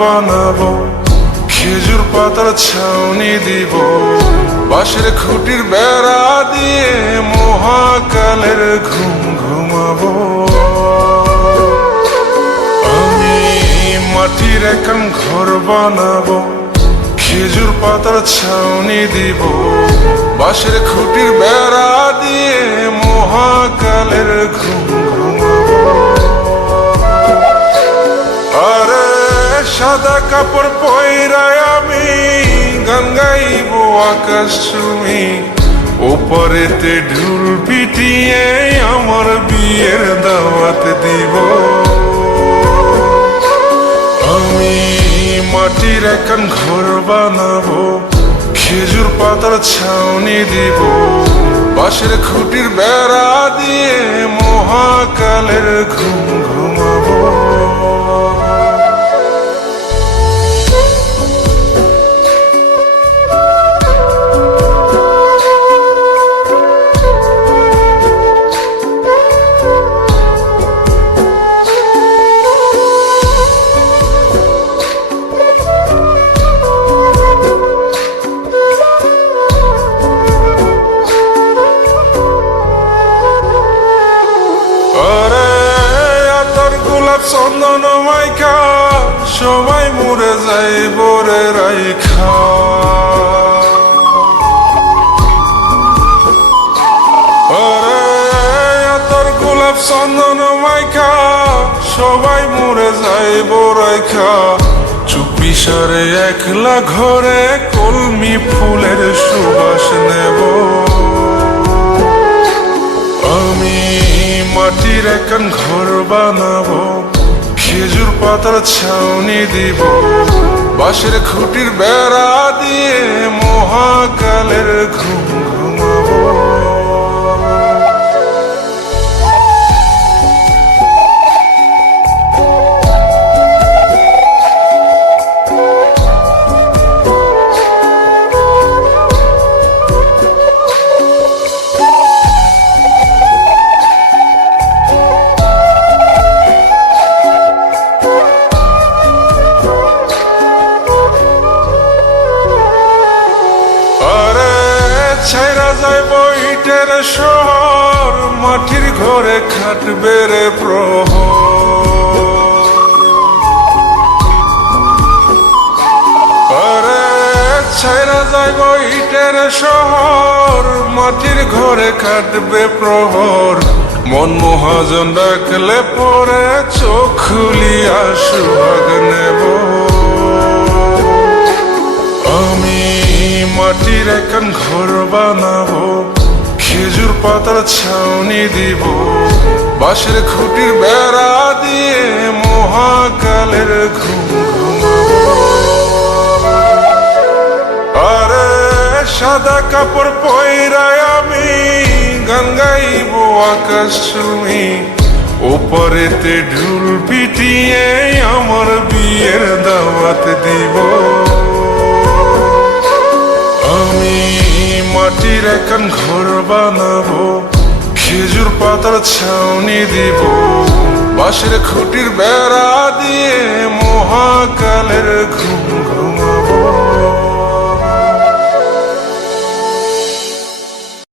বানাবো, খেজুর পাতার ছাউনি দিব, বাঁশের খুঁটির বেড়া দিয়ে মহাকালের ঘুম ঘুমাবো। আমি মাটির একান ঘর বানাবো, খেজুর পাতার ছাউনি দিব, বাঁশের খুঁটির বেড়া দিয়ে মহাকালের ঘুম ঘুমাবো। আরে সাদা কাপড় পয়রায় আমি গান গাইব আকাশ চুমি, ওপরেতে ঢুল পিটিয়ে আমার বিয়ের দাওয়াত দিব। আমি মাটির একান ঘর বানাবো, খেজুর পাতার ছাউনি দিব, বাঁশের খুঁটির বেড়া দিয়ে মহাকালের ঘুম ঘুমাবো। চন্দন মাইকা সবাই মরে যায় বরে রাইখা, তোর গোলাপ চন্দন মাইকা সবাই মরে যায় বরাইখা, চুপি সারে একলা ঘরে কলমি ফুলের সুবাস নেব। আমি মাটির একান ঘর বানাবো, খেজুর পাতার ছাউনি দিব, বাঁশের খুঁটির বেড়া দিয়ে মহাকালের ঘুম ঘুমাবো। ছাইরা যাইব ইটের শহর, মাটির ঘরে খাটবে রে প্রহর। আরে ছাইরা যাইব ইটের শহর, মাটির ঘরে খাটবে প্রহর। মন মহাজন ডাকলে পরে চোখ খুলিয়া সুহাগ নেব। আমি মাটির একান ঘর বানাবো, খেজুর পাতার ছাউনি দিব, বাঁশের খুঁটির বেড়া দিয়ে মহাকালের ঘুম ঘুমাবো। আরে সাদা কাপড় পয়রায় আমি গান গাইব আকাশ চুমি, ওপরেতে ঢুল পিটিয়ে আমার বিয়ের দাওয়াত দিব। আমি মাটির একান ঘর বানাবো, খেজুর পাতার ছাউনি দিব, বাঁশের খুঁটির বেড়া দিয়ে মহাকালের ঘুম